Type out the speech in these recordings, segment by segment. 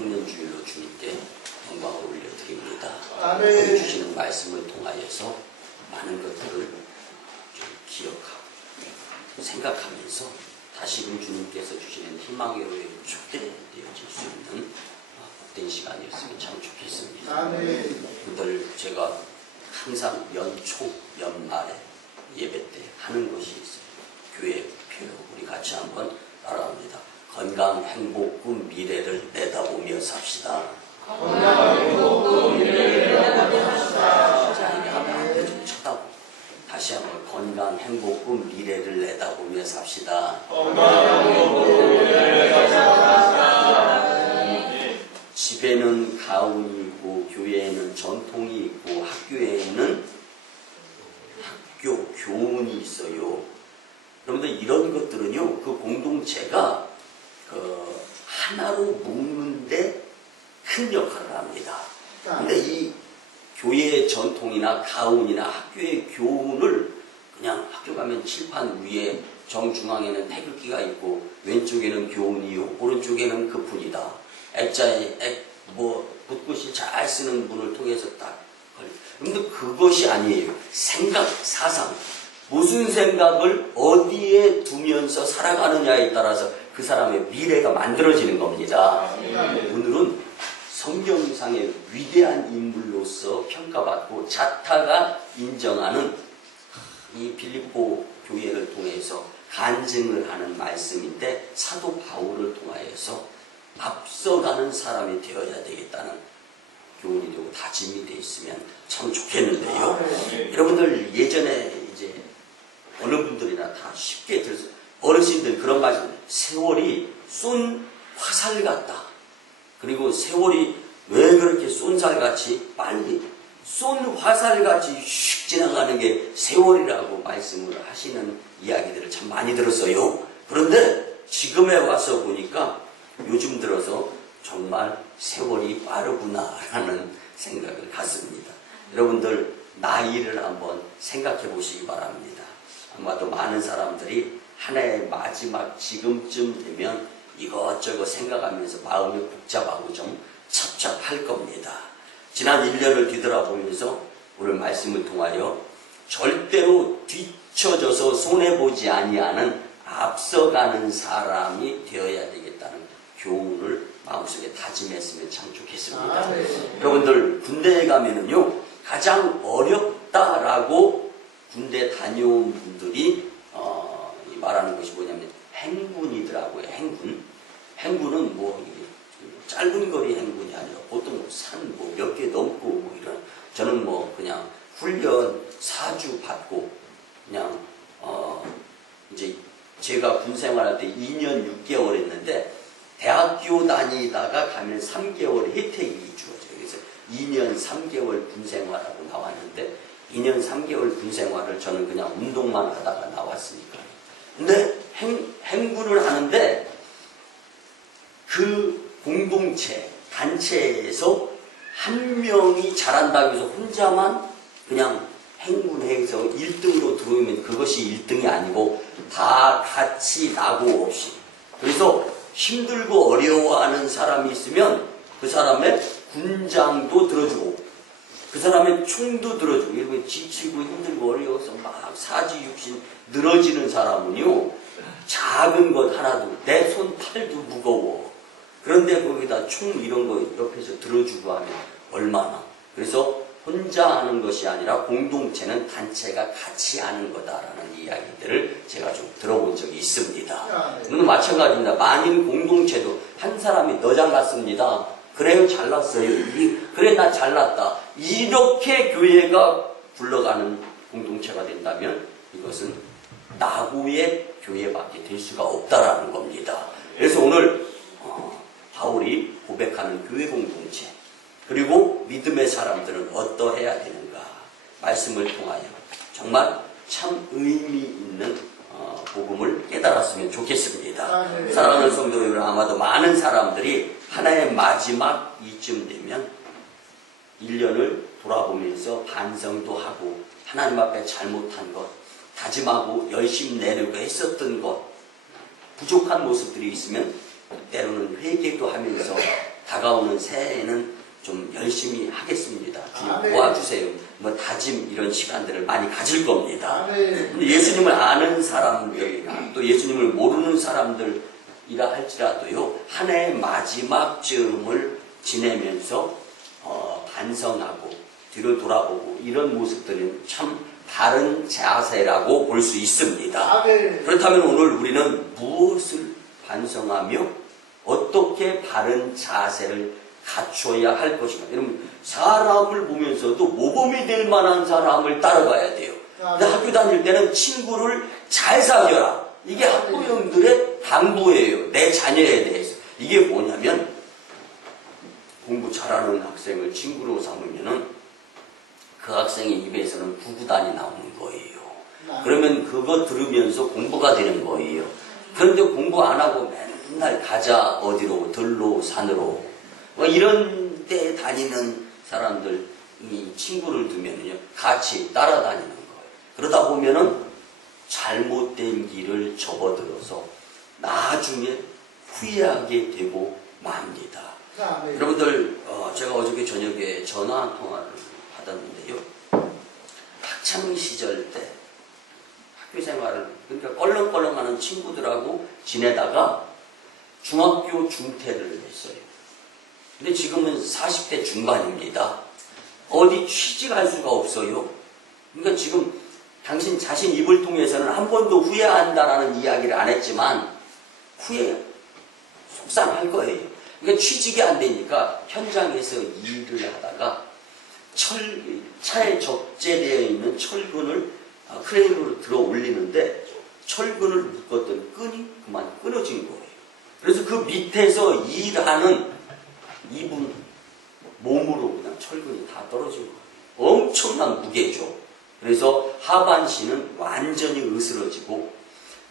청년주일로 주님께 영광을 올려드립니다. 아멘. 주시는 말씀을 통하여서 많은 것들을 좀 기억하고 생각하면서 다시금 주님께서 주시는 희망의 축대되어질 수 있는 복된 시간이었으면 참 좋겠습니다. 아멘. 오늘 제가 항상 연말에 예배 때 하는 것이 있어요. 교회 표요. 우리 같이 한번 따라합니다. 건강, 행복, 꿈, 미래를 내다보며 삽시다. 건강, 행복, 꿈, 미래를 내다보며 삽시다. 자, 이게 앞에 좀 쳐다보고 다시 한번 건강, 행복, 꿈, 미래를 내다보며 삽시다. 건강, 행복, 꿈, 미래를 내다보며 삽시다. 집에는 가훈이 있고 교회에는 전통이 있고 학교에는 학교 교훈이 있어요. 여러분들 이런 것들은요, 그 공동체가 하나로 묶는데 큰 역할을 합니다. 근데 이 교회의 전통이나 가훈이나 학교의 교훈을 그냥 학교 가면 칠판 위에 정중앙에는 태극기가 있고 왼쪽에는 교훈이요, 오른쪽에는 그뿐이다. 액자에 붓글씨 잘 쓰는 분을 통해서 딱 그런데 그것이 아니에요. 생각, 사상. 무슨 생각을 어디에 두면서 살아가느냐에 따라서 그 사람의 미래가 만들어지는 겁니다. 오늘은 성경상의 위대한 인물로서 평가받고 자타가 인정하는 이 빌립보 교회를 통해서 간증을 하는 말씀인데 사도 바울을 통하여서 앞서가는 사람이 되어야 되겠다는 교훈이 되고 다짐이 되어 있으면 참 좋겠는데요. 여러분들 예전에 이제 어느 분들이나 다 쉽게 들어서 어르신들 그런 말씀, 세월이 쏜 화살 같다. 그리고 세월이 왜 그렇게 쏜살같이 빨리 쏜 화살같이 슉 지나가는 게 세월이라고 말씀을 하시는 이야기들을 참 많이 들었어요. 그런데 지금에 와서 보니까 요즘 들어서 정말 세월이 빠르구나라는 생각을 갖습니다. 여러분들 나이를 한번 생각해 보시기 바랍니다. 아마도 많은 사람들이 한 해의 마지막 지금쯤 되면 이것저것 생각하면서 마음이 복잡하고 좀 찹찹할 겁니다. 지난 1년을 뒤돌아보면서 오늘 말씀을 통하여 절대로 뒤처져서 손해보지 아니하는 앞서가는 사람이 되어야 되겠다는 교훈을 마음속에 다짐했으면 참 좋겠습니다. 여러분들 군대에 가면은요 가장 어렵다라고 군대 다녀온 분들이 말하는 것이 뭐냐면 행군이더라고요. 행군은 뭐 짧은 거리 행군이 아니라 보통 산 뭐 몇 개 넘고 뭐 이런. 저는 뭐 그냥 훈련 4주 받고 그냥 이제 제가 군 생활할 때 2년 6개월 했는데 대학교 다니다가 가면 3개월 혜택이 주어져요. 그래서 2년 3개월 군 생활하고 나왔는데 2년 3개월 군 생활을 저는 그냥 운동만 하다가 나왔으니까. 근데 행군을 하는데 그 공동체, 단체에서 한 명이 잘한다고 해서 혼자만 그냥 행군해서 1등으로 들어오면 그것이 1등이 아니고 다 같이 낙오 없이. 그래서 힘들고 어려워하는 사람이 있으면 그 사람의 군장도 들어주고 그 사람의 총도 들어주고 이렇게 지치고 힘들고 어려워서 막 사지육신 늘어지는 사람은요 작은 것 하나도 내 손 팔도 무거워. 그런데 거기다 총 이런 거 옆에서 들어주고 하면 얼마나. 그래서 혼자 하는 것이 아니라 공동체는 단체가 같이 하는 거다라는 이야기들을 제가 좀 들어본 적이 있습니다. 오늘 마찬가지입니다. 만일 공동체도 한 사람이 너 잘났습니다. 그래요, 잘났어요. 그래, 나 잘났다. 이렇게 교회가 굴러가는 공동체가 된다면 이것은 낙오의 교회밖에 될 수가 없다라는 겁니다. 그래서 오늘 바울이 고백하는 교회 공동체 그리고 믿음의 사람들은 어떠해야 되는가 말씀을 통하여 정말 참 의미 있는 복음을 깨달았으면 좋겠습니다. 사랑하는 성도 여러분, 아마도 많은 사람들이 하나의 마지막 이쯤 되면 1년을 돌아보면서 반성도 하고 하나님 앞에 잘못한 것, 다짐하고 열심히 내려고 했었던 것, 부족한 모습들이 있으면 때로는 회개도 하면서 다가오는 새해에는 좀 열심히 하겠습니다. 주님 아멘. 도와주세요. 뭐 다짐 이런 시간들을 많이 가질 겁니다. 아멘. 근데 예수님을 아는 사람들이나 또 예수님을 모르는 사람들이라 할지라도요, 한 해의 마지막 쯤을 지내면서 반성하고 뒤를 돌아보고 이런 모습들은 참 바른 자세라고 볼 수 있습니다. 아멘. 그렇다면 오늘 우리는 무엇을 반성하며 어떻게 바른 자세를 갖춰야 할 것인가? 여러분, 사람을 보면서도 모범이 될 만한 사람을 따라가야 돼요. 근데 학교 다닐 때는 친구를 잘 사귀어라. 이게 학부형들의 당부예요. 내 자녀에 대해서. 이게 뭐냐면, 공부 잘하는 학생을 친구로 삼으면은 그 학생의 입에서는 구구단이 나오는 거예요. 그러면 그거 들으면서 공부가 되는 거예요. 그런데 공부 안 하고 맨날 가자 어디로 들로 산으로 뭐 이런 데 다니는 사람들 이 친구를 두면요 같이 따라다니는 거예요. 그러다 보면은 잘못된 길을 접어들어서 나중에 후회하게 되고 맙니다. 아멘. 여러분들 제가 어저께 저녁에 전화 한 통화를 받았는데요. 학창 시절 때 학교 생활을 그러니까 껄렁껄렁하는 친구들하고 지내다가 중학교 중퇴를 했어요. 근데 지금은 40대 중반입니다. 어디 취직할 수가 없어요. 그러니까 지금 당신 자신 입을 통해서는 한 번도 후회한다라는 이야기를 안 했지만 속상할 거예요. 그러니까 취직이 안 되니까 현장에서 일을 하다가 차에 적재되어 있는 철근을 크레인으로 들어 올리는데 철근을 묶었던 끈이 그만 끊어진 거예요. 그래서 그 밑에서 일하는 이분 몸으로 그냥 철근이 다 떨어진 거예요. 엄청난 무게죠. 그래서 하반신은 완전히 으스러지고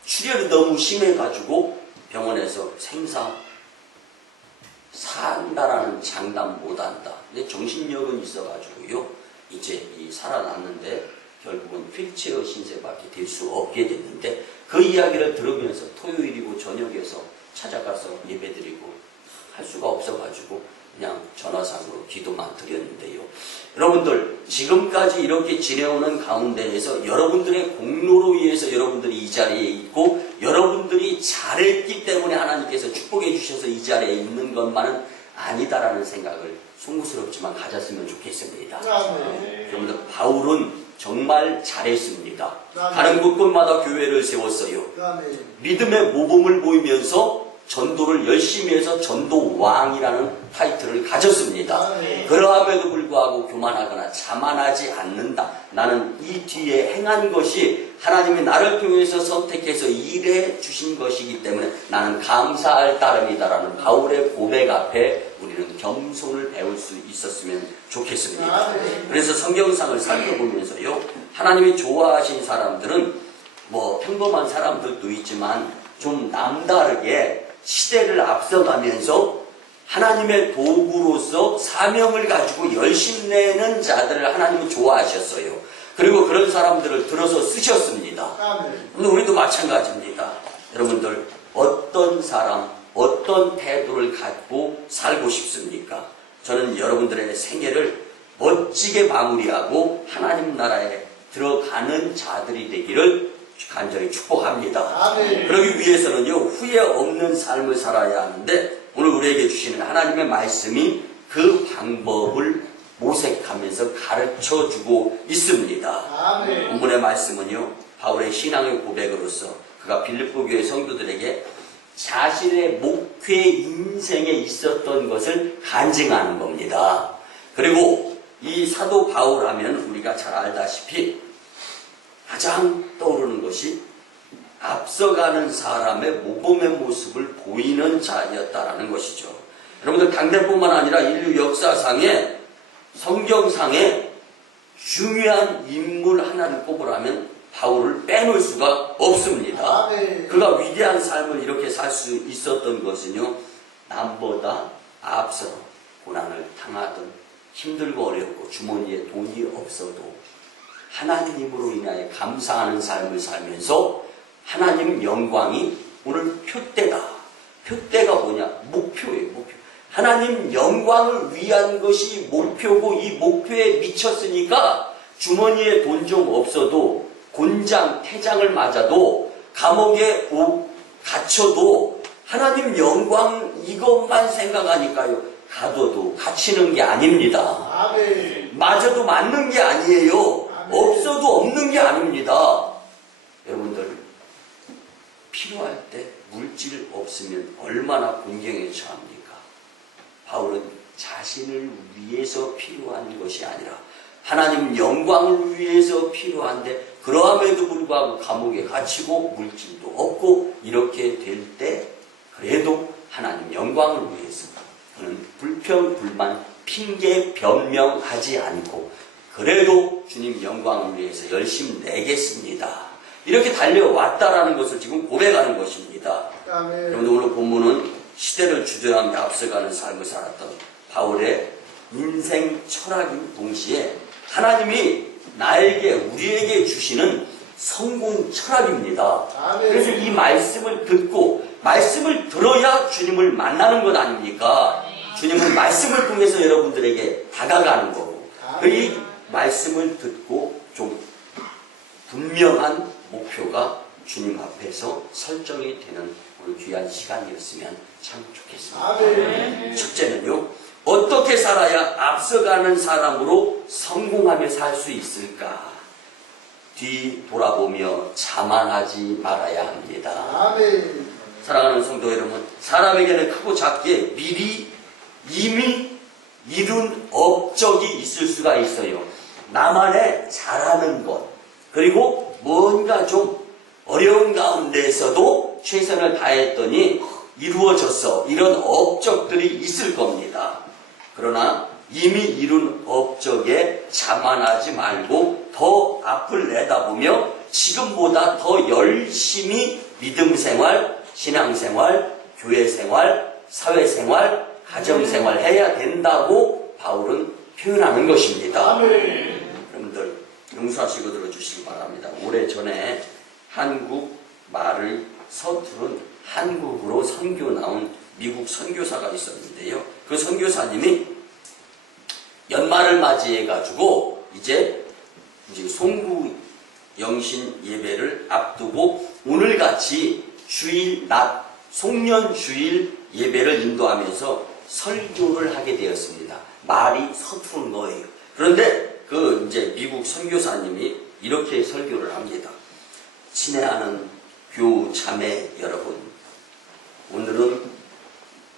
출혈이 너무 심해가지고 병원에서 산다라는 장담 못한다. 근데 정신력은 있어가지고요. 이제 살아났는데 결국은 휠체어 신세밖에 될 수 없게 됐는데 그 이야기를 들으면서 토요일이고 저녁에서 찾아가서 예배드리고 할 수가 없어가지고 그냥 전화상으로 기도만 드렸는데요. 여러분들 지금까지 이렇게 지내오는 가운데에서 여러분들의 공로로 인해서 여러분들이 이 자리에 있고 여러분들이 잘했기 때문에 하나님께서 축복해 주셔서 이 자리에 있는 것만은 아니다라는 생각을 송구스럽지만 가졌으면 좋겠습니다. 여러분들 바울은 정말 잘했습니다. 가는 곳곳마다 교회를 세웠어요. 믿음의 모범을 보이면서 전도를 열심히 해서 전도왕이라는 타이틀을 가졌습니다. 그러함에도 불구하고 교만하거나 자만하지 않는다. 나는 이 뒤에 행한 것이 하나님이 나를 통해서 선택해서 일해 주신 것이기 때문에 나는 감사할 따름이다라는 바울의 고백 앞에 우리는 겸손을 배울 수 있었으면 좋겠습니다. 그래서 성경상을 살펴보면서요, 하나님이 좋아하신 사람들은 뭐 평범한 사람들도 있지만 좀 남다르게 시대를 앞서가면서 하나님의 도구로서 사명을 가지고 열심내는 자들을 하나님은 좋아하셨어요. 그리고 그런 사람들을 들어서 쓰셨습니다. 근데 우리도 마찬가지입니다. 여러분들 어떤 사람, 어떤 태도를 갖고 살고 싶습니까? 저는 여러분들의 생애를 멋지게 마무리하고 하나님 나라에 들어가는 자들이 되기를 간절히 축복합니다. 그러기 위해서는요, 후회 없는 삶을 살아야 하는데 오늘 우리에게 주시는 하나님의 말씀이 그 방법을 모색하면서 가르쳐주고 있습니다. 본문의 말씀은요, 바울의 신앙의 고백으로서 그가 빌립보 교회 성도들에게 자신의 목회 인생에 있었던 것을 간증하는 겁니다. 그리고 이 사도 바울 하면 우리가 잘 알다시피 가장 떠오르는 것이 앞서가는 사람의 모범의 모습을 보이는 자였다라는 것이죠. 여러분들 당대뿐만 아니라 인류 역사상에 성경상에 중요한 인물 하나를 꼽으라면 바울을 빼놓을 수가 없습니다. 그가 위대한 삶을 이렇게 살 수 있었던 것은요, 남보다 앞서 고난을 당하던 힘들고 어렵고 주머니에 돈이 없어도 하나님으로 인하여 감사하는 삶을 살면서 하나님 영광이 오늘 표대다. 표대가 뭐냐? 목표예요. 목표. 하나님 영광을 위한 것이 목표고 이 목표에 미쳤으니까 주머니에 돈 좀 없어도 곤장, 태장을 맞아도 감옥에 갇혀도 하나님 영광 이것만 생각하니까요. 가둬도 갇히는 게 아닙니다. 아멘. 맞아도 맞는 게 아니에요. 없어도 없는 게 아닙니다. 여러분들 필요할 때 물질 없으면 얼마나 곤경에 처합니까? 바울은 자신을 위해서 필요한 것이 아니라 하나님 영광을 위해서 필요한데 그러함에도 불구하고 감옥에 갇히고 물질도 없고 이렇게 될 때 그래도 하나님 영광을 위해서 그는 불평, 불만, 핑계, 변명하지 않고 그래도 주님 영광을 위해서 열심히 내겠습니다. 이렇게 달려왔다라는 것을 지금 고백하는 것입니다. 아멘. 여러분 오늘 본문은 시대를 주저하며 앞서가는 삶을 살았던 바울의 인생 철학인 동시에 하나님이 나에게 우리에게 주시는 성공 철학입니다. 아멘. 그래서 이 말씀을 듣고 말씀을 들어야 주님을 만나는 것 아닙니까? 주님은 말씀을 통해서 여러분들에게 다가가는 거고 이 말씀을 듣고 좀 분명한 목표가 주님 앞에서 설정이 되는 오늘 귀한 시간이었으면 참 좋겠습니다. 아멘. 첫째는요, 어떻게 살아야 앞서가는 사람으로 성공하며 살 수 있을까? 뒤돌아보며 자만하지 말아야 합니다. 아멘. 사랑하는 성도 여러분, 사람에게는 크고 작게 미리 이미 이룬 업적이 있을 수가 있어요. 나만의 잘하는 것, 그리고 뭔가 좀 어려운 가운데에서도 최선을 다했더니 이루어졌어. 이런 업적들이 있을 겁니다. 그러나 이미 이룬 업적에 자만하지 말고 더 앞을 내다보며 지금보다 더 열심히 믿음 생활, 신앙 생활, 교회 생활, 사회 생활, 가정 생활 해야 된다고 바울은 표현하는 것입니다. 아멘. 여러분들 용서하시고 들어주시기 바랍니다. 오래전에 한국 말을 서투른 한국으로 선교 나온 미국 선교사가 있었는데요. 그 선교사님이 연말을 맞이해 가지고 이제 송구 영신 예배를 앞두고 오늘같이 주일 낮 송년 주일 예배를 인도하면서 설교를 하게 되었습니다. 말이 서투른 거예요. 그런데 그 이제 미국 선교사님이 이렇게 설교를 합니다. 친애하는 교우 자매 여러분, 오늘은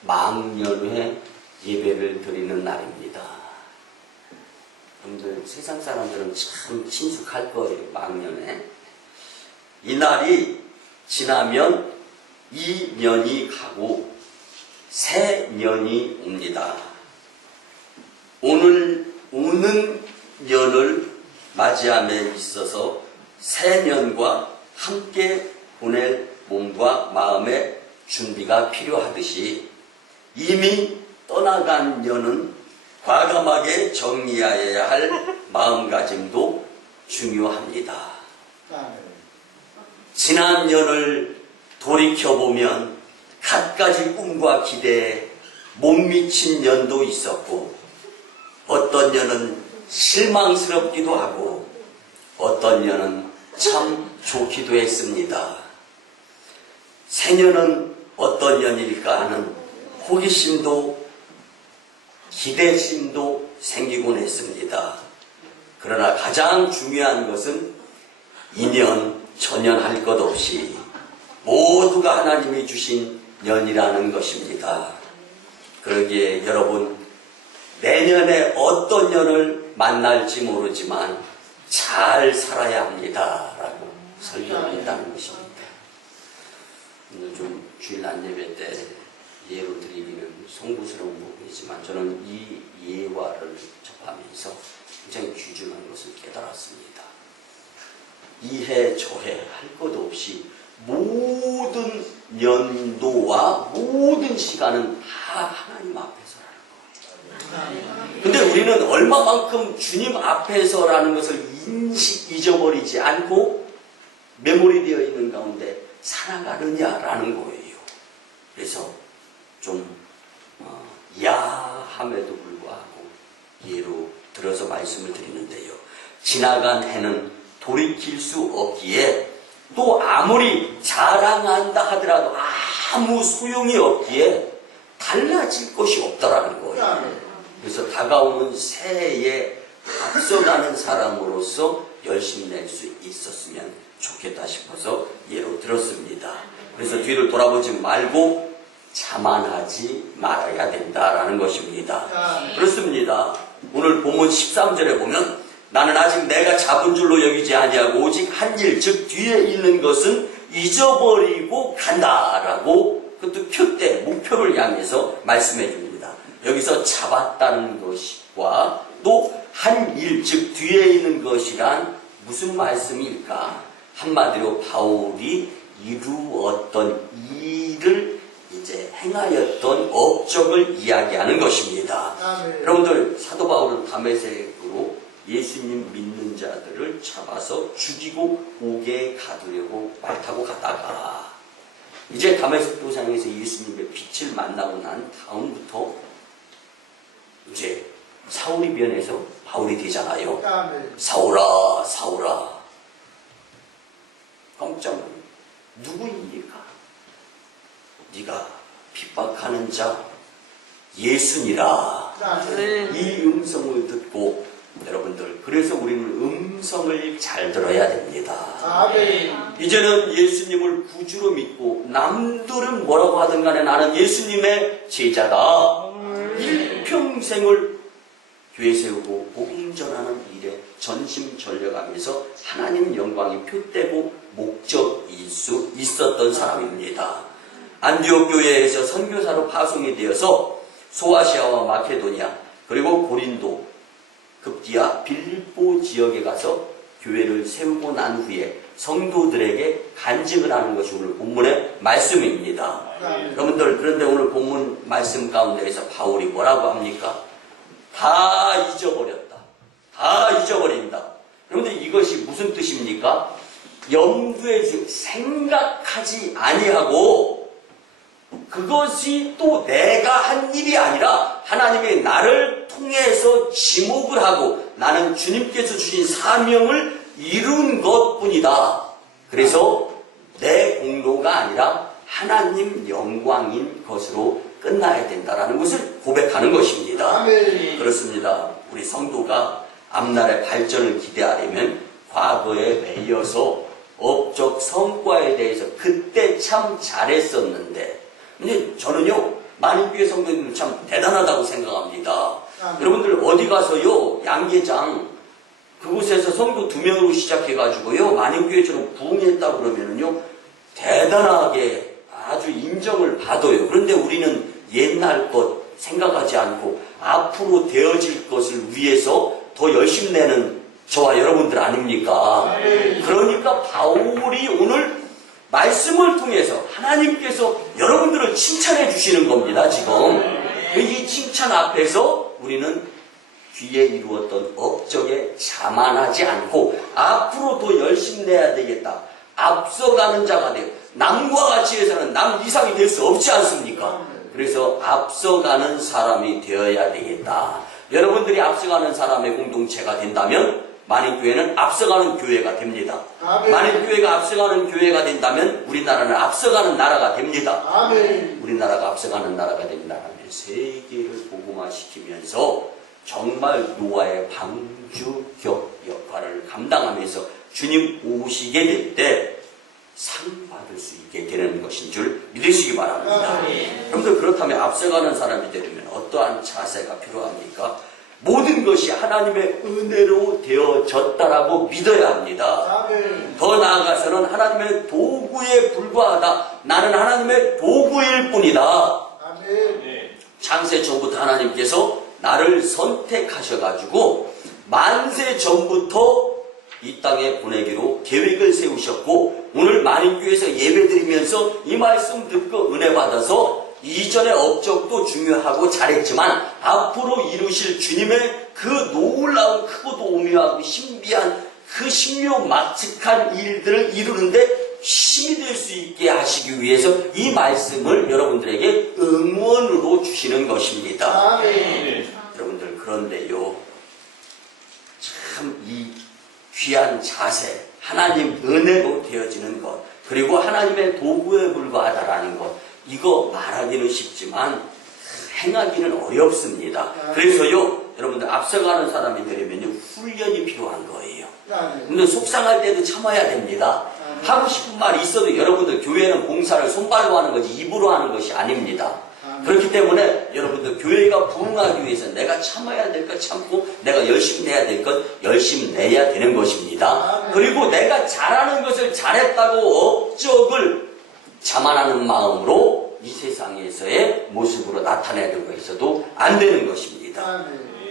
망년회 예배를 드리는 날입니다. 여러분들 세상 사람들은 참 친숙할 거예요. 망년회. 이 날이 지나면 이 년이 가고 새 년이 옵니다. 오늘 오는 년을 맞이함에 있어서 새 년과 함께 보낼 몸과 마음의 준비가 필요하듯이 이미 떠나간 년은 과감하게 정리해야 할 마음가짐도 중요합니다. 아멘. 지난 년을 돌이켜보면 갖가지 꿈과 기대에 못 미친 년도 있었고 어떤 년은 실망스럽기도 하고 어떤 년은 참 좋기도 했습니다. 새년은 어떤 년일까 하는 호기심도 기대심도 생기곤 했습니다. 그러나 가장 중요한 것은 2년 전년할 것 없이 모두가 하나님이 주신 년이라는 것입니다. 그러기에 여러분 내년에 어떤 년을 만날지 모르지만 잘 살아야 합니다 라고 설교를 했다는 것입니다. 오늘 좀 주일 안예배 때 예로 드리기는 송구스러운 부분이지만 저는 이 예화를 접하면서 굉장히 귀중한 것을 깨달았습니다. 이해 저해 할 것 없이 모든 연도와 모든 시간은 다 하나님 앞에서라는 거예요. 근데 우리는 얼마만큼 주님 앞에서라는 것을 잊어버리지 않고 메모리되어 있는 가운데 살아가느냐라는 거예요. 그래서 좀 야함에도 불구하고 예로 들어서 말씀을 드리는데요. 지나간 해는 돌이킬 수 없기에 또 아무리 자랑한다 하더라도 아무 소용이 없기에 달라질 것이 없더라는 거예요. 그래서 다가오는 새해에 앞서가는 사람으로서 열심히 낼 수 있었으면 좋겠다 싶어서 예로 들었습니다. 그래서 뒤를 돌아보지 말고 자만하지 말아야 된다라는 것입니다. 그렇습니다. 오늘 본문 13절에 보면 나는 아직 내가 잡은 줄로 여기지 아니하고 오직 한 일, 즉 뒤에 있는 것은 잊어버리고 간다라고 그것도 표대, 목표를 향해서 말씀해 줍니다. 여기서 잡았다는 것과 또 한 일, 즉 뒤에 있는 것이란 무슨 말씀일까? 한마디로 바울이 이루었던 일을 이제 행하였던 업적을 이야기하는 것입니다. 여러분들 사도 바울은 다메섹으로 예수님 믿는 자들을 잡아서 죽이고 옥에 가두려고 말 타고 가다가 이제 다메섹 도상에서 예수님의 빛을 만나고 난 다음부터 이제 사울이 변해서 바울이 되잖아요. 사울아, 사울아. 깜짝 놀라. 누구입니까? 네가 핍박하는 자 예수니라. 이 음성을 듣고 여러분들, 그래서 우리는 음성을 잘 들어야 됩니다. 이제는 예수님을 구주로 믿고 남들은 뭐라고 하든 간에 나는 예수님의 제자다. 일평생을 교회 세우고 복음 전하는 일에 전심전력하면서 하나님 영광이 표되고 목적일 수 있었던 사람입니다. 안디옥 교회에서 선교사로 파송이 되어서 소아시아와 마케도니아 그리고 고린도 급기야 빌립보 지역에 가서 교회를 세우고 난 후에 성도들에게 간증을 하는 것이 오늘 본문의 말씀입니다. 여러분들, 그런데 오늘 본문 말씀 가운데에서 바울이 뭐라고 합니까? 다 잊어버렸다. 다 잊어버린다. 여러분들, 이것이 무슨 뜻입니까? 염두에 생각하지 아니하고 그것이 또 내가 한 일이 아니라 하나님이 나를 통해서 지목을 하고 나는 주님께서 주신 사명을 이룬 것뿐이다. 그래서 내 공로가 아니라 하나님 영광인 것으로 끝나야 된다라는 것을 고백하는 것입니다. 그렇습니다. 우리 성도가 앞날의 발전을 기대하려면 과거에 매여서 업적 성과에 대해서 그때 참 잘했었는데, 근데 저는요 만인교회 성도님들 참 대단하다고 생각합니다. 여러분들 어디 가서요 양계장 그곳에서 성도 2명으로 시작해가지고요 만인교회처럼 부흥했다 그러면은요 대단하게 아주 인정을 받아요. 그런데 우리는 옛날 것 생각하지 않고 앞으로 되어질 것을 위해서 더 열심히 내는 저와 여러분들 아닙니까? 그러니까 바울이 오늘 말씀을 통해서 하나님께서 여러분들을 칭찬해 주시는 겁니다. 지금 이 칭찬 앞에서 우리는 뒤에 이루었던 업적에 자만하지 않고 앞으로 더 열심히 내야 되겠다. 앞서가는 자가 되고 남과 같이 해서는 남 이상이 될 수 없지 않습니까? 그래서 앞서가는 사람이 되어야 되겠다. 여러분들이 앞서가는 사람의 공동체가 된다면 만인교회는 앞서가는 교회가 됩니다. 만인교회가 앞서가는 교회가 된다면 우리나라는 앞서가는 나라가 됩니다. 우리나라가 앞서가는 나라가 된다면 세계를 복음화시키면서 정말 노아의 방주격 역할을 감당하면서 주님 오시게 될 때 상 받을 수 있게 되는 것인 줄 믿으시기 바랍니다. 여러분들, 그렇다면 앞서가는 사람이 되려면 어떠한 자세가 필요합니까? 모든 것이 하나님의 은혜로 되어졌다라고 믿어야 합니다. 더 나아가서는 하나님의 도구에 불과하다. 나는 하나님의 도구일 뿐이다. 창세 전부터 하나님께서 나를 선택하셔가지고 만세 전부터 이 땅에 보내기로 계획을 세우셨고 오늘 만인교회에서 예배드리면서 이 말씀 듣고 은혜 받아서 이전의 업적도 중요하고 잘했지만 앞으로 이루실 주님의 그 놀라운 크고도 오묘하고 신비한 그 신묘막측한 일들을 이루는데 힘이 될 수 있게 하시기 위해서 이 말씀을 여러분들에게 응원으로 주시는 것입니다. 아멘. 여러분들, 그런데요, 참 이 귀한 자세, 하나님 은혜로 되어지는 것, 그리고 하나님의 도구에 불과하다라는 것, 이거 말하기는 쉽지만 행하기는 어렵습니다. 그래서요, 여러분들, 앞서가는 사람이 되려면 훈련이 필요한 거예요. 근데 속상할 때도 참아야 됩니다. 하고 싶은 말이 있어도 여러분들, 교회는 봉사를 손발로 하는 거지 입으로 하는 것이 아닙니다. 그렇기 때문에 여러분들, 교회가 부흥하기 위해서 내가 참아야 될 것 참고, 내가 열심히 내야 될 것 열심히 내야 되는 것입니다. 그리고 내가 잘하는 것을 잘했다고 업적을 자만하는 마음으로 이 세상에서의 모습으로 나타내는 것에서도 안 되는 것입니다.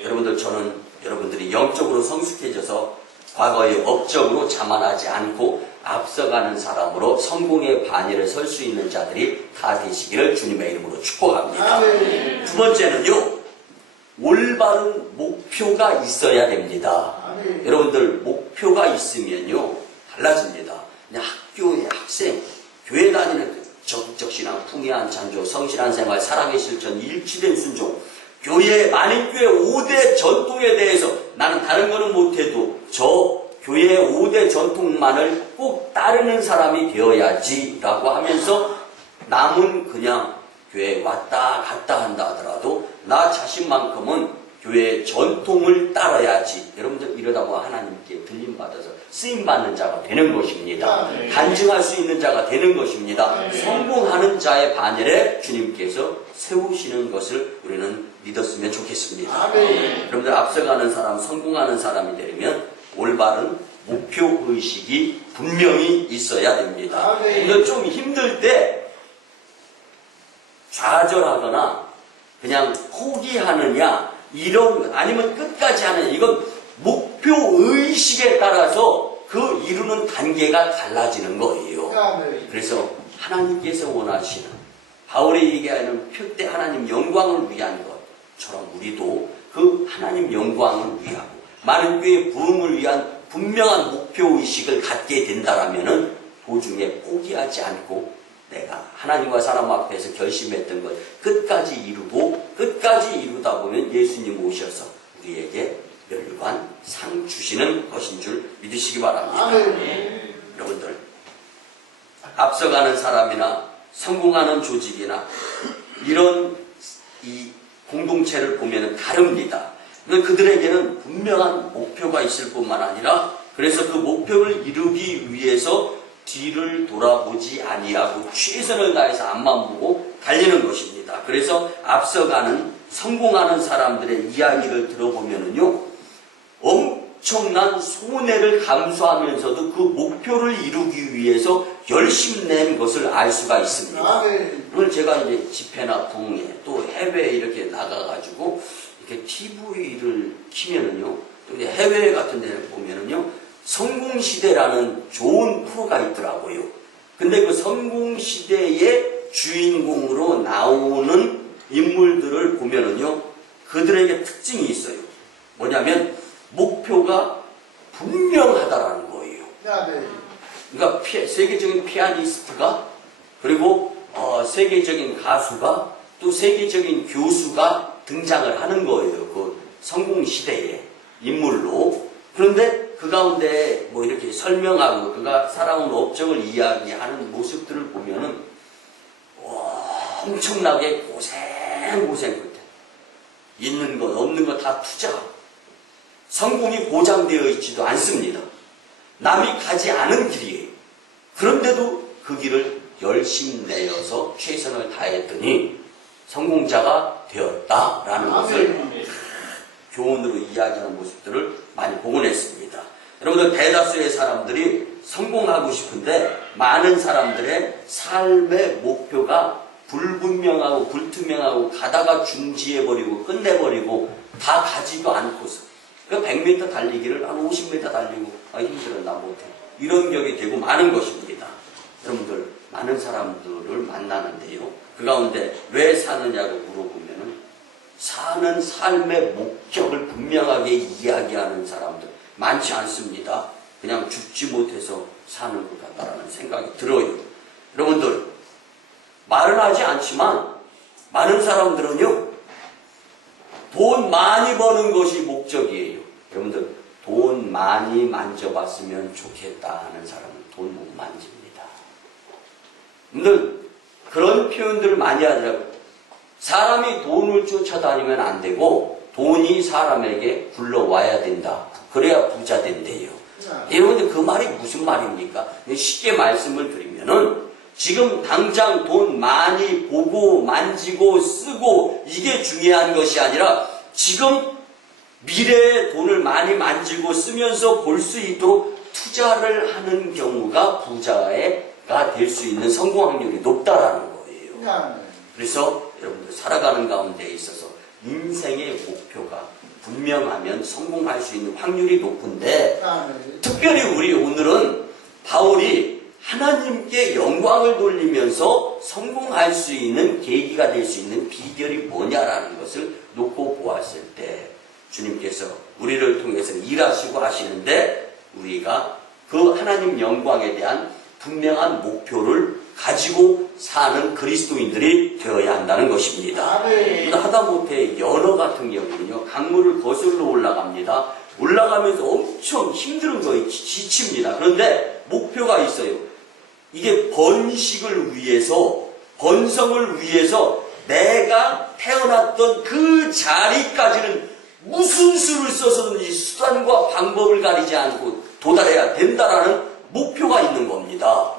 여러분들, 저는 여러분들이 영적으로 성숙해져서 과거의 업적으로 자만하지 않고 앞서가는 사람으로 성공의 반열에 설 수 있는 자들이 다 되시기를 주님의 이름으로 축복합니다. 두 번째는요, 올바른 목표가 있어야 됩니다. 여러분들, 목표가 있으면요 달라집니다. 그냥 학교의 학생, 교회 다니는 적극적 신앙, 풍요한 찬조, 성실한 생활, 사랑의 실천, 일치된 순종, 교회, 만인교회 5대 전통에 대해서 나는 다른 거는 못해도 저 교회의 5대 전통만을 꼭 따르는 사람이 되어야지 라고 하면서 남은 그냥 교회에 왔다 갔다 한다 하더라도 나 자신만큼은 교회의 전통을 따라야지. 여러분들, 이러다 보면 하나님께 들림받아서 쓰임받는 자가 되는 것입니다. 간증할 수 있는 자가 되는 것입니다. 성공하는 자의 반열에 주님께서 세우시는 것을 우리는 믿었으면 좋겠습니다. 여러분들, 앞서가는 사람, 성공하는 사람이 되려면 올바른 목표의식이 분명히 있어야 됩니다. 근데 좀 힘들 때 좌절하거나 그냥 포기하느냐, 아니면 끝까지 하느냐, 이건 목표의식에 따라서 그 이루는 단계가 달라지는 거예요. 그래서 하나님께서 원하시는, 바울이 얘기하는 표대 하나님 영광을 위한 것처럼 우리도 그 하나님 영광을 위하고 많은 교회의 부흥을 위한 분명한 목표의식을 갖게 된다라면은 도중에 포기하지 않고 내가 하나님과 사람 앞에서 결심했던 것 끝까지 이루고, 끝까지 이루다 보면 예수님 오셔서 우리에게 멸관 상 주시는 것인 줄 믿으시기 바랍니다. 여러분들, 앞서가는 사람이나 성공하는 조직이나 이런 이 공동체를 보면 다릅니다. 그들에게는 분명한 목표가 있을 뿐만 아니라, 그래서 그 목표를 이루기 위해서 뒤를 돌아보지 아니하고 최선을 다해서 앞만 보고 달리는 것입니다. 그래서 앞서가는 성공하는 사람들의 이야기를 들어보면은요, 엄청난 손해를 감수하면서도 그 목표를 이루기 위해서 열심낸 것을 알 수가 있습니다. 오늘 제가 이제 집회나 부흥회 또 해외에 이렇게 나가가지고 이렇게 TV를 키면은요, 또 해외 같은 데를 보면은요, 성공시대라는 좋은 프로가 있더라고요. 근데 그 성공시대의 주인공으로 나오는 인물들을 보면은요, 그들에게 특징이 있어요. 뭐냐면 목표가 분명하다라는 거예요. 그러니까 세계적인 피아니스트가, 그리고 세계적인 가수가, 또 세계적인 교수가 등장을 하는 거예요. 그 성공시대의 인물로. 그런데 그 가운데 뭐 이렇게 설명하고 그가 살아온 업적을 이야기하는 모습들을 보면은 엄청나게 고생 끝에 있는 것 없는 것 다 투자하고 성공이 보장되어 있지도 않습니다. 남이 가지 않은 길이에요. 그런데도 그 길을 열심히 내어서 최선을 다했더니 성공자가 되었다라는 것을 교훈으로 이야기하는 모습들을 많이 보곤 했습니다. 여러분들, 대다수의 사람들이 성공하고 싶은데 많은 사람들의 삶의 목표가 불분명하고 불투명하고 가다가 중지해버리고 끝내버리고 다 가지도 않고서 100m 달리기를 한 50m 달리고 힘들어 나 못해, 이런 격이 되고 많은 것입니다. 여러분들, 많은 사람들을 만나는데요, 그 가운데 왜 사느냐고 물어보면은 사는 삶의 목적을 분명하게 이야기하는 사람들 많지 않습니다. 그냥 죽지 못해서 사는 것 같다라는 생각이 들어요. 여러분들, 말은 하지 않지만 많은 사람들은요, 돈 많이 버는 것이 목적이에요. 여러분들, 돈 많이 만져봤으면 좋겠다 하는 사람은 돈 못 만집니다. 여러분들, 그런 표현들을 많이 하더라고요. 사람이 돈을 쫓아다니면 안 되고 돈이 사람에게 굴러와야 된다. 그래야 부자 된대요. 여러분들, 그 말이 무슨 말입니까? 쉽게 말씀을 드리면은 지금 당장 돈 많이 보고 만지고 쓰고 이게 중요한 것이 아니라 지금 미래에 돈을 많이 만지고 쓰면서 볼 수 있도록 투자를 하는 경우가 부자가 될 수 있는 성공 확률이 높다라는 거예요. 그래서 여러분들 살아가는 가운데 있어서 인생의 목표가 분명하면 성공할 수 있는 확률이 높은데 특별히 우리 오늘은 바울이 하나님께 영광을 돌리면서 성공할 수 있는 계기가 될 수 있는 비결이 뭐냐라는 것을 놓고 보았을 때 주님께서 우리를 통해서 일하시고 하시는데 우리가 그 하나님 영광에 대한 분명한 목표를 가지고 사는 그리스도인들이 되어야 한다는 것입니다. 하다못해 연어 같은 경우는요, 강물을 거슬러 올라갑니다. 올라가면서 엄청 힘든 거에 지칩니다. 그런데 목표가 있어요. 이게 번식을 위해서, 번성을 위해서 내가 태어났던 그 자리까지는 무슨 수를 써서든지 수단과 방법을 가리지 않고 도달해야 된다라는 목표가 있는 겁니다.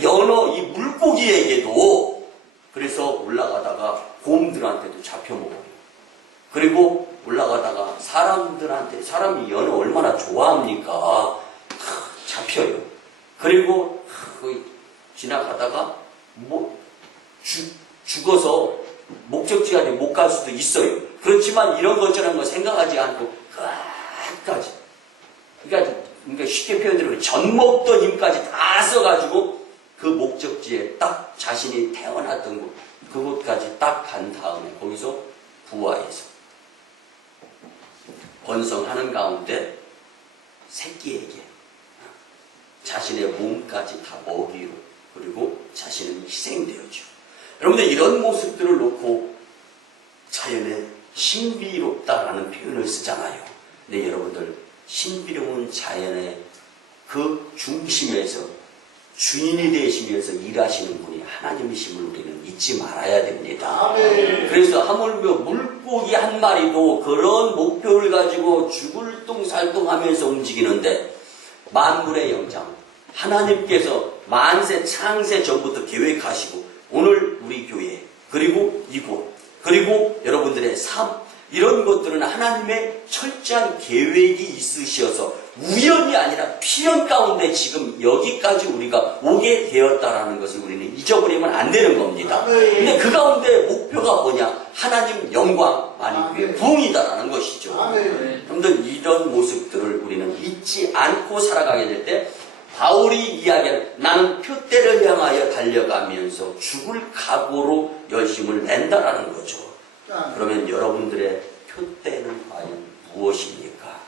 연어, 이 물고기에게도 그래서 올라가다가 곰들한테도 잡혀먹어요. 그리고 올라가다가 사람들한테, 사람이 연어 얼마나 좋아합니까? 잡혀요. 그리고 지나가다가 죽어서 목적지까지 못 갈 수도 있어요. 그렇지만 이런 것처럼 거 생각하지 않고 끝까지, 그러니까 쉽게 표현드리면 젖 먹던 힘까지 다 써가지고 그 목적지에 딱 자신이 태어났던 곳, 그곳까지 딱 간 다음에 거기서 부화해서 번성하는 가운데 새끼에게 자신의 몸까지 다 먹이로, 그리고 자신은 희생되었죠. 여러분들, 이런 모습들을 놓고 자연의 신비롭다라는 표현을 쓰잖아요. 근데 여러분들, 신비로운 자연의 그 중심에서 주인이 되시면서 일하시는 분이 하나님이심을 우리는 잊지 말아야 됩니다. 그래서 하물며 물고기 한 마리도 그런 목표를 가지고 죽을똥살똥하면서 움직이는데 만물의 영장, 하나님께서 만세 창세 전부터 계획하시고 오늘 우리 교회, 그리고 이곳, 그리고 여러분들의 삶, 이런 것들은 하나님의 철저한 계획이 있으셔서 우연이 아니라 필연 가운데 지금 여기까지 우리가 오게 되었다라는 것을 우리는 잊어버리면 안 되는 겁니다. 근데 그 가운데 목표가 뭐냐? 하나님 영광, 만민의 부흥이다라는 것이죠. 여러분들, 이런 모습들을 우리는 잊지 않고 살아가게 될 때 바울이 이야기하는 나는 표대를 향하여 달려가면서 죽을 각오로 열심을 낸다라는 거죠. 그러면 여러분들의 표대는 과연 무엇입니까?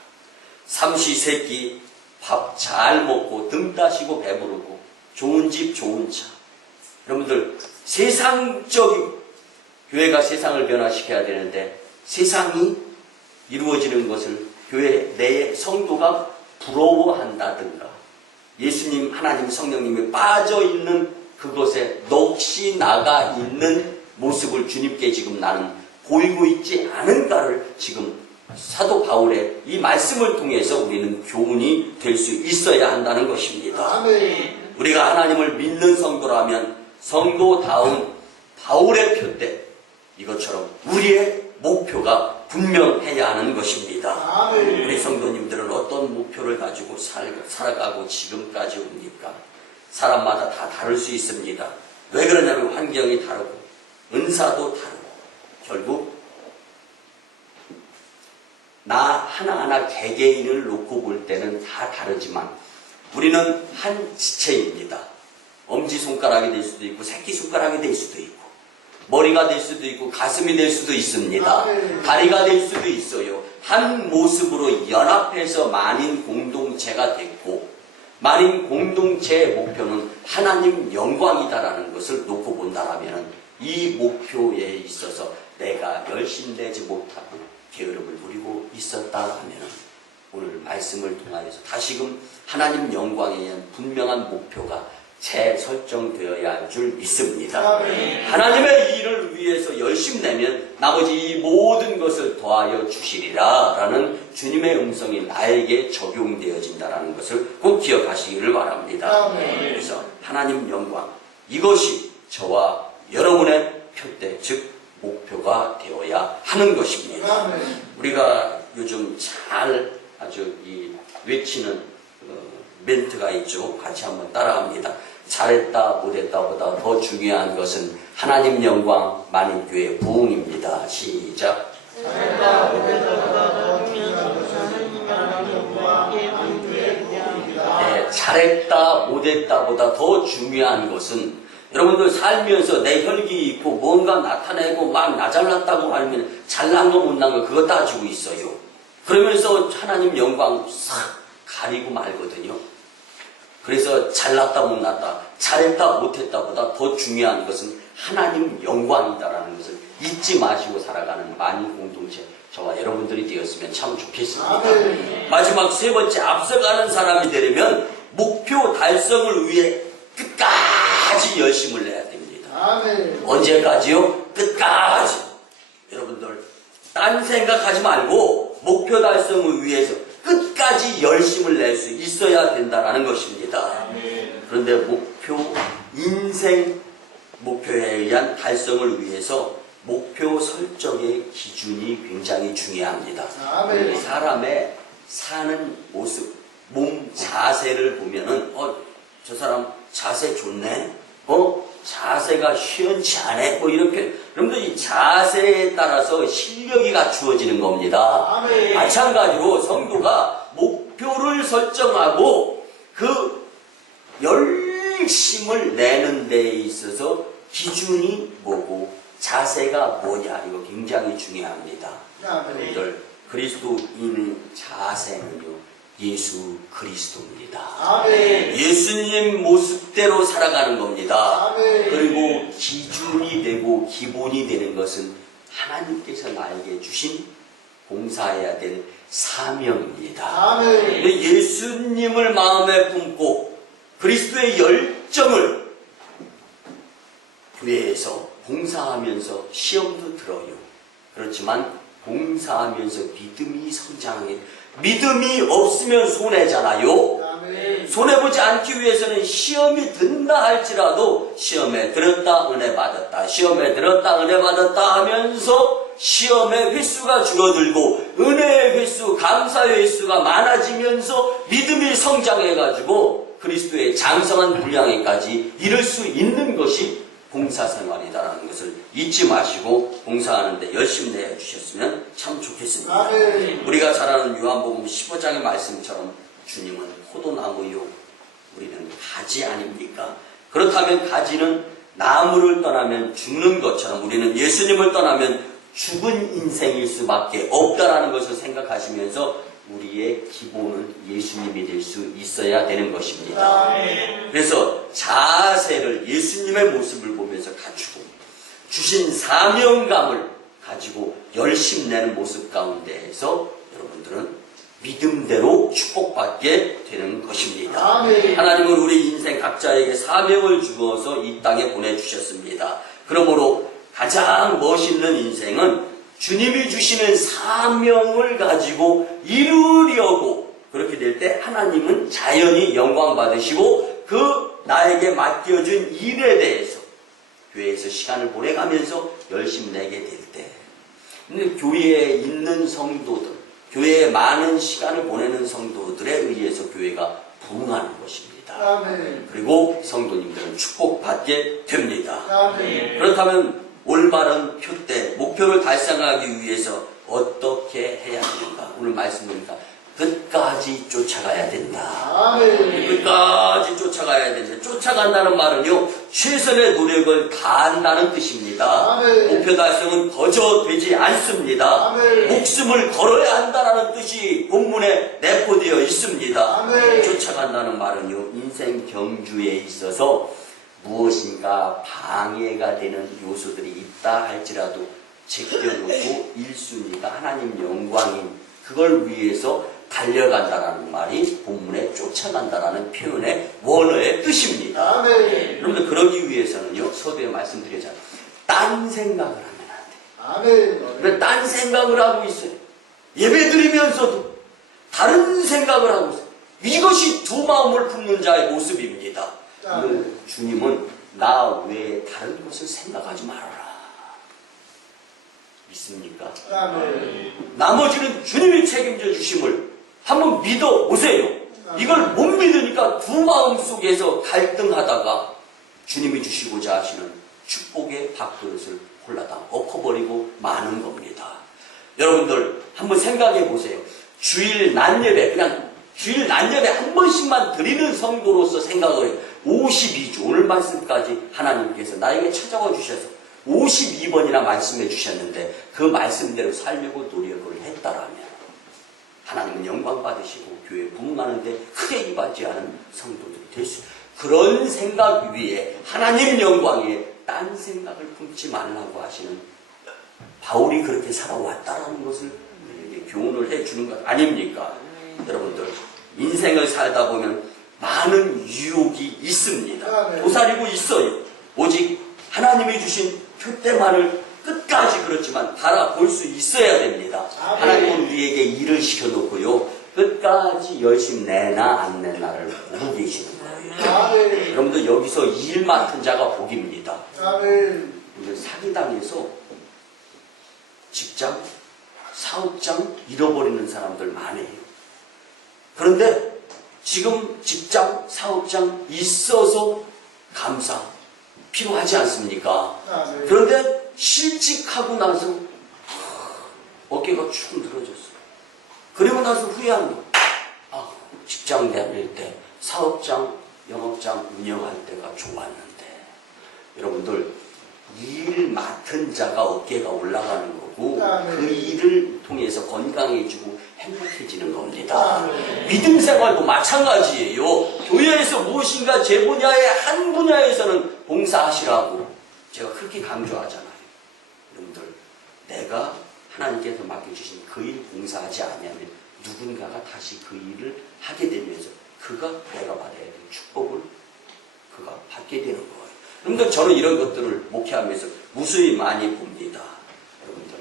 삼시세끼 밥 잘 먹고 등 따시고 배부르고 좋은 집 좋은 차. 여러분들, 세상적인 교회가 세상을 변화시켜야 되는데 세상이 이루어지는 것을 교회 내의 성도가 부러워한다든가 예수님, 하나님, 성령님이 빠져있는 그것에 넋이 나가 있는 모습을 주님께 지금 나는 보이고 있지 않은가를 지금 사도 바울의 이 말씀을 통해서 우리는 교훈이 될 수 있어야 한다는 것입니다. 우리가 하나님을 믿는 성도라면 성도다운 바울의 표대, 이것처럼 우리의 목표가 분명해야 하는 것입니다. 우리 성도님들은 어떤 목표를 가지고 살아가고 지금까지 옵니까? 사람마다 다 다를 수 있습니다. 왜 그러냐면 환경이 다르고 은사도 다르고 결국 나 하나하나 개개인을 놓고 볼 때는 다 다르지만 우리는 한 지체입니다. 엄지손가락이 될 수도 있고 새끼손가락이 될 수도 있고 머리가 될 수도 있고 가슴이 될 수도 있습니다. 다리가 될 수도 있어요. 한 모습으로 연합해서 만인 공동체가 됐고 만인 공동체의 목표는 하나님 영광이다라는 것을 놓고 본다라면 이 목표에 있어서 내가 열심내지 못하고 게으름을 부리고 있었다라면 오늘 말씀을 통하여서 다시금 하나님 영광에 대한 분명한 목표가 재설정되어야 할 줄 믿습니다. 하나님의 일을 위해서 열심히 내면 나머지 이 모든 것을 더하여 주시리라 라는 주님의 음성이 나에게 적용되어진다는 것을 꼭 기억하시기를 바랍니다. 그래서 하나님 영광, 이것이 저와 여러분의 표대, 즉 목표가 되어야 하는 것입니다. 우리가 요즘 잘 아주 외치는 멘트가 있죠. 같이 한번 따라합니다. 잘했다 못했다보다 더 중요한 것은 하나님 영광 만인교회 부흥입니다. 시작. 잘했다 못했다보다 더 중요한 것은 하나님 영광 만인교회 부흥입니다. 네, 잘했다 못했다보다 더 중요한 것은 여러분들 살면서 내 혈기 있고 뭔가 나타내고 막 나 잘났다고 하면 잘난 거 못난 거 그거 따지고 있어요. 그러면서 하나님 영광 싹 가리고 말거든요. 그래서 잘났다 못났다, 잘했다 못했다보다 더 중요한 것은 하나님 영광이다라는 것을 잊지 마시고 살아가는 만인 공동체 저와 여러분들이 되었으면 참 좋겠습니다. 마지막 세 번째, 앞서가는 사람이 되려면 목표 달성을 위해 끝까지 열심을 내야 됩니다. 언제까지요? 끝까지. 여러분들 딴 생각하지 말고 목표 달성을 위해서 끝까지 열심을 낼 수 있어야 된다는 것입니다. 그런데 인생 목표에 의한 달성을 위해서 목표 설정의 기준이 굉장히 중요합니다. 사람의 사는 모습, 몸 자세를 보면은 저 사람 자세 좋네? 자세가 시원치 않네? 이렇게. 여러분들 이 자세에 따라서 실력이 갖추어지는 겁니다. 마찬가지로 성도가 목표를 설정하고 그 열심을 내는 데에 있어서 기준이 뭐고 자세가 뭐냐, 이거 굉장히 중요합니다. 여러분들 그리스도인의 자세는요, 예수 그리스도입니다. 예수님 모습대로 살아가는 겁니다. 그리고 기준이 되고 기본이 되는 것은 하나님께서 나에게 주신 봉사해야 될 사명입니다. 예수님을 마음에 품고 그리스도의 열정을 교회에서 봉사하면서 시험도 들어요. 그렇지만 봉사하면서 믿음이 성장해. 믿음이 없으면 손해잖아요. 손해보지 않기 위해서는 시험이 든다 할지라도 시험에 들었다 은혜 받았다, 시험에 들었다 은혜 받았다 하면서 시험의 횟수가 줄어들고 은혜의 횟수, 감사의 횟수가 많아지면서 믿음이 성장해가지고 그리스도의 장성한 분량에까지 이를 수 있는 것이 봉사생활이다라는 것을 잊지 마시고 봉사하는데 열심히 내주셨으면 참 좋겠습니다. 우리가 잘 아는 요한복음 15장의 말씀처럼 주님은 포도나무요, 우리는 가지 아닙니까? 그렇다면 가지는 나무를 떠나면 죽는 것처럼 우리는 예수님을 떠나면 죽은 인생일 수밖에 없다라는 것을 생각하시면서 우리의 기본은 예수님이 될 수 있어야 되는 것입니다. 그래서 자세를 예수님의 모습을 보면서 갖추고 주신 사명감을 가지고 열심 내는 모습 가운데에서 여러분들은 믿음대로 축복받게 되는 것입니다. 하나님은 우리 인생 각자에게 사명을 주어서 이 땅에 보내주셨습니다. 그러므로 가장 멋있는 인생은 주님이 주시는 사명을 가지고 이루려고 그렇게 될 때 하나님은 자연히 영광 받으시고 그 나에게 맡겨준 일에 대해서 교회에서 시간을 보내가면서 열심히 내게 될 때, 근데 교회에 있는 성도들, 교회에 많은 시간을 보내는 성도들에 의해서 교회가 부흥하는 것입니다. 그리고 성도님들은 축복받게 됩니다. 그렇다면 올바른 표대, 목표를 달성하기 위해서 어떻게 해야 되는가? 오늘 말씀 보니까 끝까지 쫓아가야 된다. 끝까지 쫓아가야 된다. 쫓아간다는 말은요, 최선의 노력을 다한다는 뜻입니다. 아멘. 목표 달성은 거저 되지 않습니다. 아멘. 목숨을 걸어야 한다는 뜻이 본문에 내포되어 있습니다. 아멘. 쫓아간다는 말은요, 인생 경주에 있어서 무엇인가 방해가 되는 요소들이 있다 할지라도 제껴놓고 1순위가 하나님 영광인 그걸 위해서 달려간다라는 말이 본문에 쫓아간다라는 표현의 원어의 뜻입니다. 아멘. 여러분들 그러기 위해서는요, 서두에 말씀드렸잖아요. 딴 생각을 하면 안 돼요. 아멘. 근데 딴 생각을 하고 있어요. 예배 드리면서도 다른 생각을 하고 있어요. 이것이 두 마음을 품는 자의 모습입니다. 오늘 주님은 나 외에 다른 것을 생각하지 말아라. 믿습니까? 아멘. 나머지는 주님이 책임져 주심을 한번 믿어 보세요. 이걸 못 믿으니까 두 마음 속에서 갈등하다가 주님이 주시고자 하시는 축복의 밥그릇을 홀라당 엎어버리고 마는 겁니다. 여러분들 한번 생각해 보세요. 주일 낮예배, 그냥 주일 낮예배 한 번씩만 드리는 성도로서 생각을 해요. 52주 오늘 말씀까지 하나님께서 나에게 찾아와 주셔서 52번이나 말씀해 주셨는데 그 말씀대로 살려고 노력을 했다라면 하나님은 영광 받으시고 교회 부흥하는데 크게 임하지 않은 성도들이 될 수 있어요. 그런 생각 위에 하나님 영광에 딴 생각을 품지 말라고 하시는 바울이 그렇게 살아왔다라는 것을 우리에게 교훈을 해주는 것 아닙니까? 여러분들 인생을 살다 보면 많은 유혹이 있습니다. 도사리고 있어요. 오직 하나님이 주신 표대만을 끝까지 그렇지만 바라볼 수 있어야 됩니다. 하나님은 우리에게 일을 시켜놓고요, 끝까지 열심히 내나 안 내나를 보고 계시는 거예요. 여러분들 여기서 일 맡은 자가 복입니다. 사기당해서 직장, 사업장 잃어버리는 사람들 많아요. 그런데 지금 직장, 사업장 있어서 감사 필요하지 않습니까? 그런데 실직하고 나서 어깨가 축 늘어졌어요. 그리고 나서 후회한 거. 직장 다닐 때, 사업장, 영업장 운영할 때가 좋았는데. 여러분들 일 맡은 자가 어깨가 올라가는 거고 그 일을 통해서 건강해지고 행복해지는 겁니다. 믿음 생활도 마찬가지예요. 교회에서 무엇인가 제 분야의 한 분야에서는 봉사하시라고 제가 그렇게 강조하잖아요. 여러분들 내가 하나님께서 맡겨주신 그 일 봉사하지 않으면 누군가가 다시 그 일을 하게 되면서 그가 내가 받아야 될 축복을 그가 받게 되는 거예요. 여러분들 저는 이런 것들을 목회하면서 무수히 많이 봅니다. 여러분들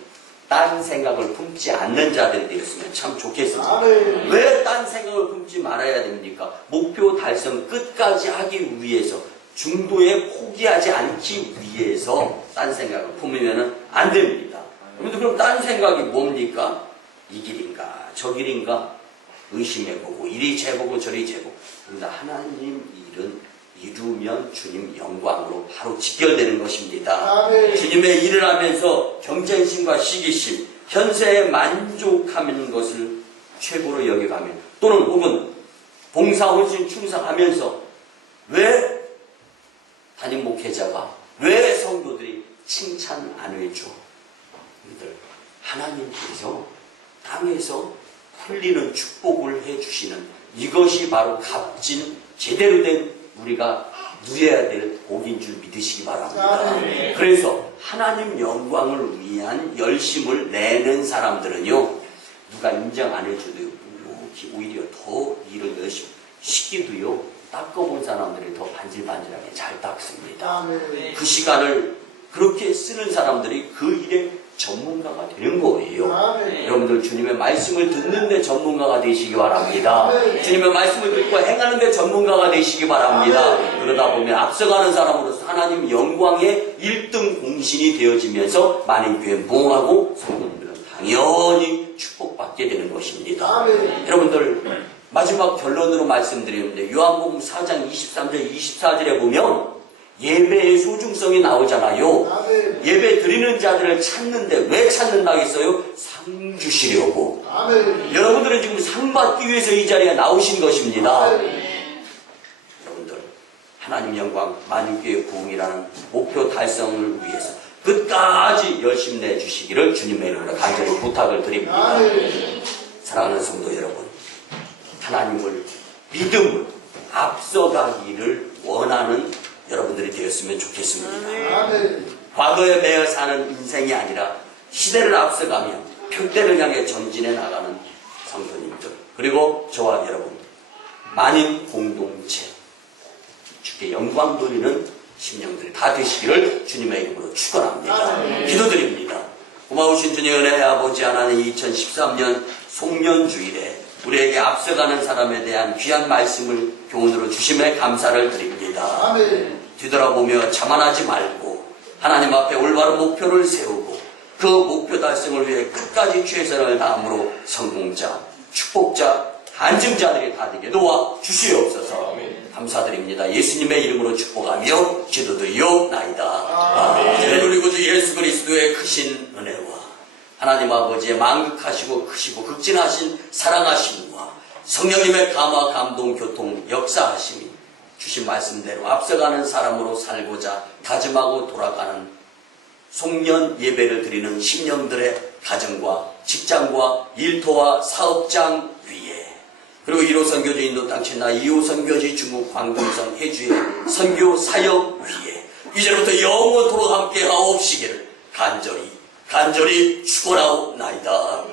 딴 생각을 품지 않는 자들이 되었으면 참 좋겠습니다. 왜 딴 생각을 품지 말아야 됩니까? 목표 달성 끝까지 하기 위해서 중도에 포기하지 않기 위해서 딴 생각을 품으면 안 됩니다. 여러분들 그럼 딴 생각이 뭡니까? 이 길인가 저 길인가 의심해보고 이리 재보고 저리 재보고. 그런데 하나님 일은 이루면 주님 영광으로 바로 직결되는 것입니다. 주님의 일을 하면서 경쟁심과 시기심, 현세에 만족하는 것을 최고로 여겨가면 또는 혹은 봉사, 헌신, 충성하면서 왜 담임 목회자가 왜 성도들이 칭찬 안 해줘? 하나님께서 땅에서 흘리는 축복을 해주시는 이것이 바로 값진 제대로 된 우리가 누려야 될 복인 줄 믿으시기 바랍니다. 그래서 하나님 영광을 위한 열심을 내는 사람들은요, 누가 인정 안 해줘도 오히려 더 일을 열심히 쉽게도요 닦아본 사람들이 더 반질반질하게 잘 닦습니다. 그 시간을 그렇게 쓰는 사람들이 그 일에 전문가가 되는 거예요. 여러분들 주님의 말씀을 듣는데 전문가가 되시기 바랍니다. 주님의 말씀을 듣고 행하는데 전문가가 되시기 바랍니다. 그러다 보면 앞서가는 사람으로서 하나님 영광의 1등 공신이 되어지면서 만인교회 부흥하고 성도들은 당연히 축복받게 되는 것입니다. 여러분들 마지막 결론으로 말씀드리는데 요한복음 4장 23절 24절에 보면 예배의 소중성이 나오잖아요. 예배 드리는 자들을 찾는데 왜 찾는다 했어요? 상 주시려고. 여러분들은 지금 상 받기 위해서 이 자리에 나오신 것입니다. 여러분들 하나님 영광 만유교회 부흥이라는 목표 달성을 위해서 끝까지 열심히 내주시기를 주님의 이름으로 간절히 부탁을 드립니다. 사랑하는 성도 여러분, 하나님을 믿음으로 앞서가기를 원하는 여러분들이 되었으면 좋겠습니다. 과거에 매여 사는 인생이 아니라 시대를 앞서가며 표대를 향해 전진해 나가는 성도님들, 그리고 저와 여러분, 만인 공동체, 주께 영광 돌리는 심령들 다 되시기를 주님의 이름으로 축원합니다. 기도드립니다. 고마우신 주님 은혜의 아버지 하나님, 2013년 송년주일에 우리에게 앞서가는 사람에 대한 귀한 말씀을 교훈으로 주심에 감사를 드립니다. 뒤돌아보며 자만하지 말고 하나님 앞에 올바른 목표를 세우고 그 목표 달성을 위해 끝까지 최선을 다함으로 성공자, 축복자, 간증자들이 다 되게 도와 주시옵소서. 감사드립니다. 예수님의 이름으로 축복하며 기도드리옵나이다. 죄를 누리고 주 예수 그리스도의 크신 은혜와 하나님 아버지의 만극하시고 크시고 극진하신 사랑하심과 성령님의 감화 감동 교통 역사하심이 주신 말씀대로 앞서가는 사람으로 살고자 다짐하고 돌아가는 송년 예배를 드리는 심령들의 가정과 직장과 일터와 사업장 위에, 그리고 1호 선교지 인도 땅치나 2호 선교지 중국 광동성 해주의 선교 사역 위에 이제부터 영원토록 함께 하옵시기를 간절히 축원하옵나이다.